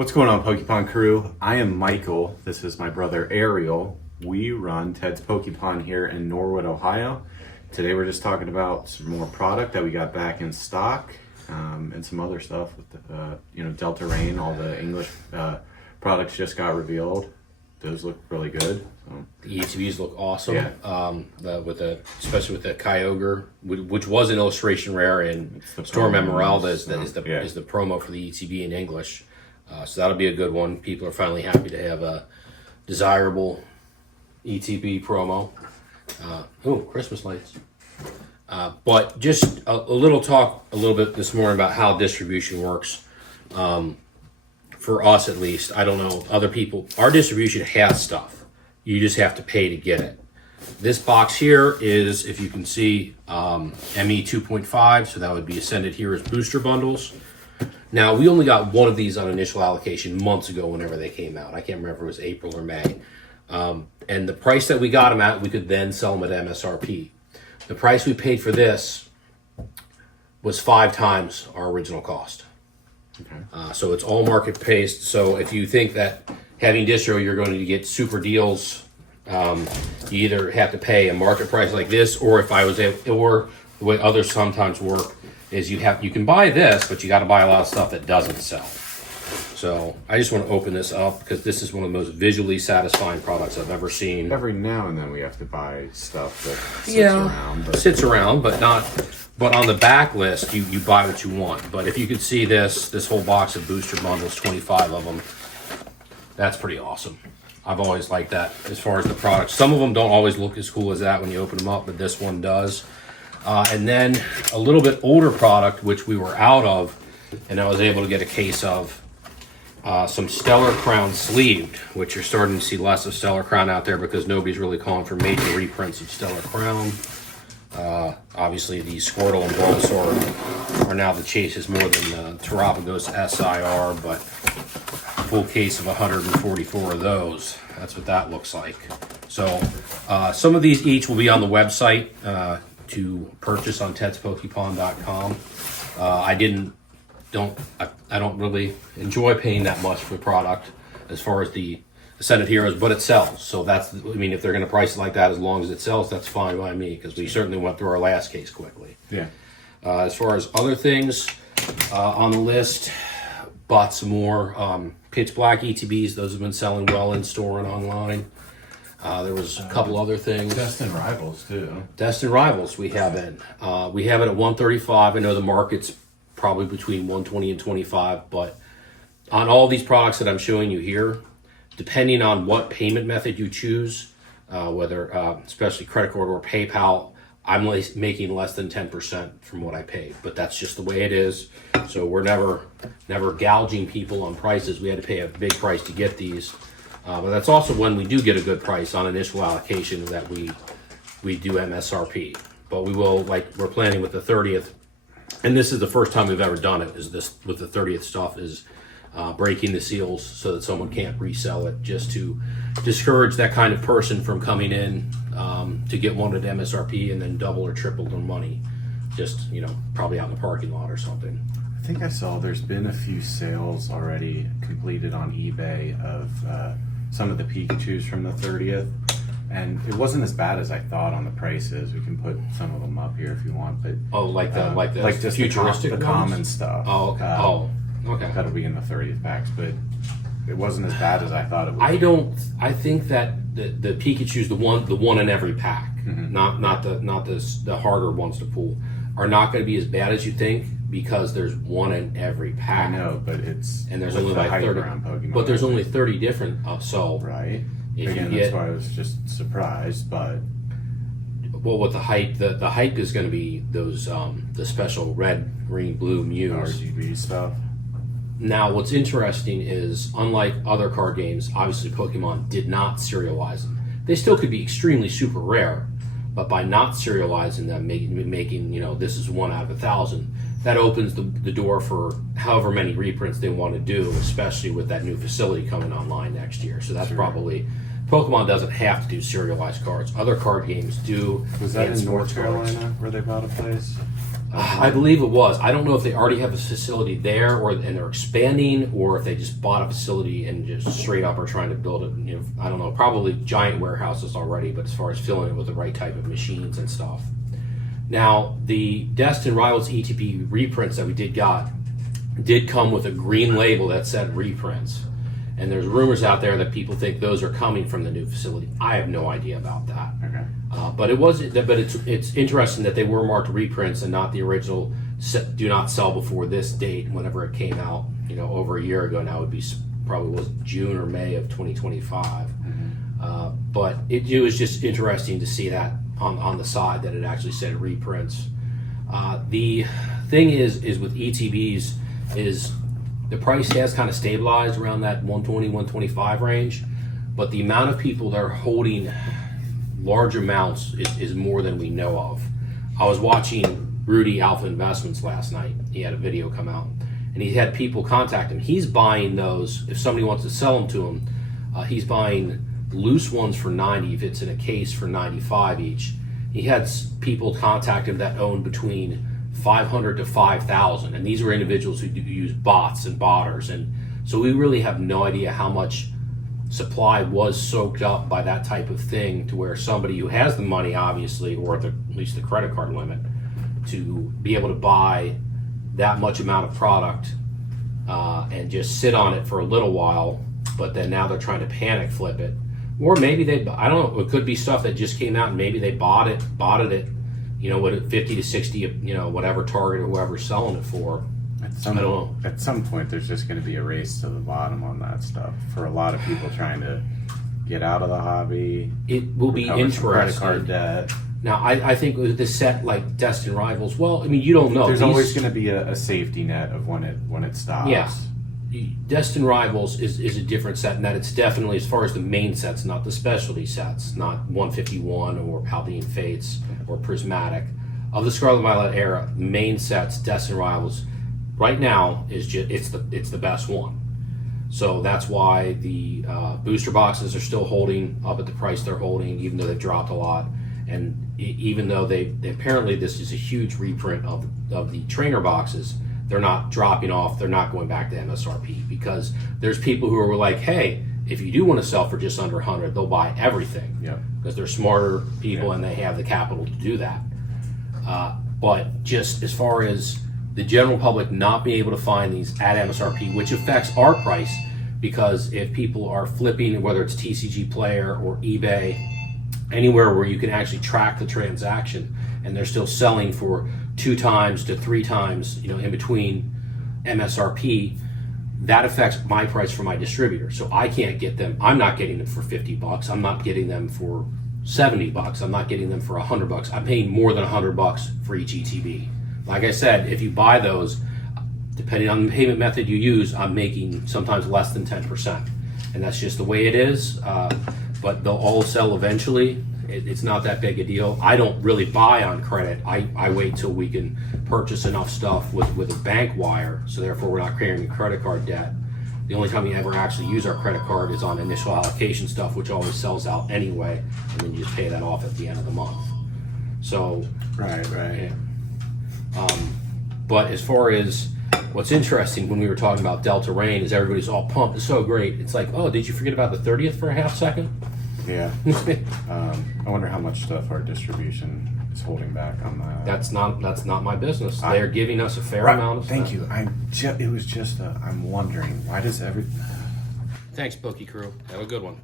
What's going on, Pokepon crew? I am Michael. This is my brother Ariel. We run Ted's Pokepon here in Norwood, Ohio. Today we're just talking about some more product that we got back in stock, and some other stuff with the, Delta Rain. All the English products just got revealed. Those look really good. So. The ETBs look awesome. Yeah. Especially with the Kyogre, which was an illustration rare, and Storm Emeralda is the promo for the ETB in English. So that'll be a good one. People are finally happy to have a desirable ETB promo. Christmas lights. But just a little bit this morning about how distribution works. For us, at least, I don't know, other people, our distribution has stuff. You just have to pay to get it. This box here is, if you can see, ME 2.5, so that would be Ascended Heroes booster bundles. Now, we only got one of these on initial allocation months ago whenever they came out. I can't remember if it was April or May. And the price that we got them at, we could then sell them at MSRP. The price we paid for this was 5 times our original cost. Okay. So it's all market paced. So if you think that having distro, you're going to get super deals, you either have to pay a market price like this, or or the way others sometimes work is you can buy this, but you got to buy a lot of stuff that doesn't sell. So I just want to open this up because this is one of the most visually satisfying products I've ever seen. Every now and then we have to buy stuff that sits around, but not. But on the back list, you buy what you want. But if you could see this whole box of booster bundles, 25 of them, that's pretty awesome. I've always liked that as far as the products. Some of them don't always look as cool as that when you open them up, but this one does. And then a little bit older product, which we were out of, and I was able to get a case of some Stellar Crown sleeved, which you're starting to see less of Stellar Crown out there because nobody's really calling for major reprints of Stellar Crown. Obviously, the Squirtle and Bulbasaur are now the chases more than Terapagos SIR, but full case of 144 of those. That's what that looks like. So some of these each will be on the website to purchase on tedspokepon.com. I don't really enjoy paying that much for the product as far as the Ascended Heroes, but it sells. So if they're going to price it like that, as long as it sells, that's fine by me, because we certainly went through our last case quickly. Yeah. As far as other things on the list, bought some more Pitch Black ETBs. Those have been selling well in store and online. There was a couple other things. Destined Rivals, too. Destined Rivals we have it. We have it at 135. I know the market's probably between 120 and 25, but on all these products that I'm showing you here, depending on what payment method you choose, whether especially credit card or PayPal, I'm making less than 10% from what I paid. But that's just the way it is. So we're never gouging people on prices. We had to pay a big price to get these. But that's also when we do get a good price on initial allocation that we do MSRP. But we will, we're planning with the 30th, and this is the first time we've ever done it, is this with the 30th stuff, is breaking the seals so that someone can't resell it, just to discourage that kind of person from coming in to get one at MSRP and then double or triple their money, just probably out in the parking lot or something. I think I saw there's been a few sales already completed on eBay of some of the Pikachus from the 30th, and it wasn't as bad as I thought on the prices. We can put some of them up here if you want, but like just futuristic, the common stuff. Oh, okay. Okay. That'll be in the 30th packs, but it wasn't as bad as I thought it would. I think that the Pikachu's the one in every pack, not the harder ones to pull, are not going to be as bad as you think, because there's one in every pack. I know, but there's only like 30. Pokemon, but there's only 30 different. Right. Again, that's why I was just surprised, but. Well, with the hype is going to be those the special red, green, blue Mews. RGB stuff. Now, what's interesting is, unlike other card games, obviously Pokemon did not serialize them. They still could be extremely super rare, but by not serializing them, making this is 1 out of 1,000, that opens the door for however many reprints they want to do, especially with that new facility coming online next year. So that's probably, Pokemon doesn't have to do serialized cards. Other card games do. Was that in North Carolina where they bought a place? I believe it was. I don't know if they already have a facility there, and they're expanding, or if they just bought a facility and just straight up are trying to build it. You know, I don't know. Probably giant warehouses already, but as far as filling it with the right type of machines and stuff. Now, the Destin Rivals ETP reprints that we did come with a green label that said reprints, and there's rumors out there that people think those are coming from the new facility. I have no idea about that. Okay. But it's interesting that they were marked reprints and not the original. Do not sell before this date, whenever it came out. You know, over a year ago now. It would be probably was June or May of 2025. Mm-hmm. But it was just interesting to see that on the side that it actually said reprints. The thing is with ETBs is the price has kind of stabilized around that 120, 125 range, but the amount of people that are holding large amounts is more than we know of. I was watching Rudy Alpha Investments last night. He had a video come out, and he had people contact him. He's buying those, if somebody wants to sell them to him, he's buying loose ones for 90 if it's in a case for 95 each. He had people contact him that own between 500 to 5,000, and these were individuals who use bots and botters, and so we really have no idea how much supply was soaked up by that type of thing, to where somebody who has the money, obviously, or at least the credit card limit, to be able to buy that much amount of product and just sit on it for a little while, but then now they're trying to panic flip it. Or maybe I don't know, it could be stuff that just came out and maybe they bought it, you know, what, 50 to 60, you know, whatever Target or whoever's selling it for. I don't know. At some point, there's just going to be a race to the bottom on that stuff for a lot of people trying to get out of the hobby. It will be interesting. Credit card debt. Now, I think with the set like Destin Rivals, well, I mean, you don't know. There's always going to be a safety net of when it stops. Yeah. Destin Rivals is a different set in that it's definitely, as far as the main sets, not the specialty sets, not 151 or Paldean Fates or Prismatic. Of the Scarlet Violet era, main sets, Destin Rivals, right now it's the best one. So that's why the booster boxes are still holding up at the price they're holding, even though they've dropped a lot. And even though they apparently this is a huge reprint of the trainer boxes, they're not dropping off. They're not going back to MSRP, because there's people who are like, hey, if you do want to sell for just under 100, they'll buy everything. Yeah. Because they're smarter people and they have the capital to do that. But just as far as the general public not being able to find these at MSRP, which affects our price, because if people are flipping, whether it's TCG Player or eBay, anywhere where you can actually track the transaction, and they're still selling for 2 times to 3 times, you know, in between MSRP, that affects my price for my distributor. So I can't get them. I'm not getting them for $50. I'm not getting them for $70. I'm not getting them for $100. I'm paying more than $100 for each ETB. Like I said, if you buy those, depending on the payment method you use, I'm making sometimes less than 10%, and that's just the way it is. But they'll all sell eventually. It's not that big a deal. I don't really buy on credit. I wait till we can purchase enough stuff with a bank wire, so therefore we're not carrying credit card debt. The only time we ever actually use our credit card is on initial allocation stuff, which always sells out anyway, and then you just pay that off at the end of the month. So Right. yeah. But as far as what's interesting, when we were talking about Delta Rain, is everybody's all pumped. It's so great. It's like, oh, did you forget about the 30th for a half second? Yeah. I wonder how much stuff our distribution is holding back on that. That's not my business. They're giving us a fair amount of Thank stuff. you. It was just I'm wondering, why does Thanks, Bookie Crew. Have a good one.